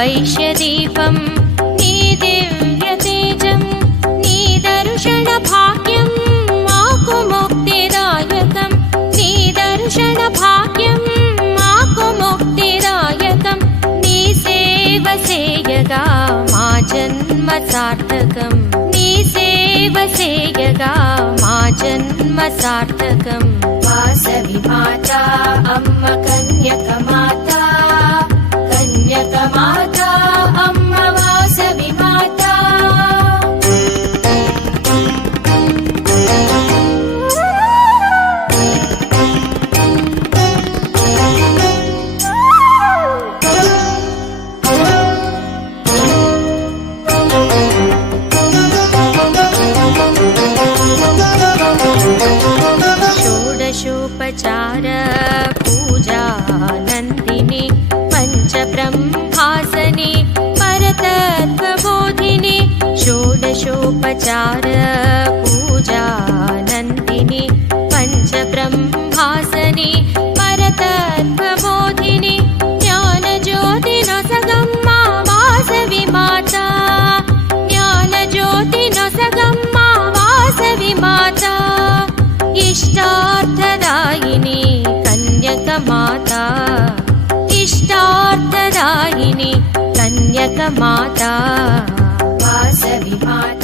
वैश्यदीपं नी दिव्यतेजं नी दर्शनभाग्यं माकु मुक्तिदायकं नी दर्शनभाग्यं माकु मुक्तिदायकं नी save सेयगा मा जन्म सार्थकं नी save सेयगा मा जन्म सार्थकं वासवी माता अम्म कन्यकमाता कन्यकमाता अम्म वासवी माता षोडशोपचार पूजा नन्दिनी पञ्चब्रह्मासने परतत्त्वबोधिनी षोडशोपचार पूजा नन्दिनी पञ्चब्रह्मासने परतत्त्वबोधिनी ज्ञानज्योतिनसगम्मा वासवी माता ज्ञानज्योतिनसगम्मा वासवी माता इष्टार्थदायिनी कन्यकमाता इष्टार्थदायिनी कन्यकमाता वासवी माता।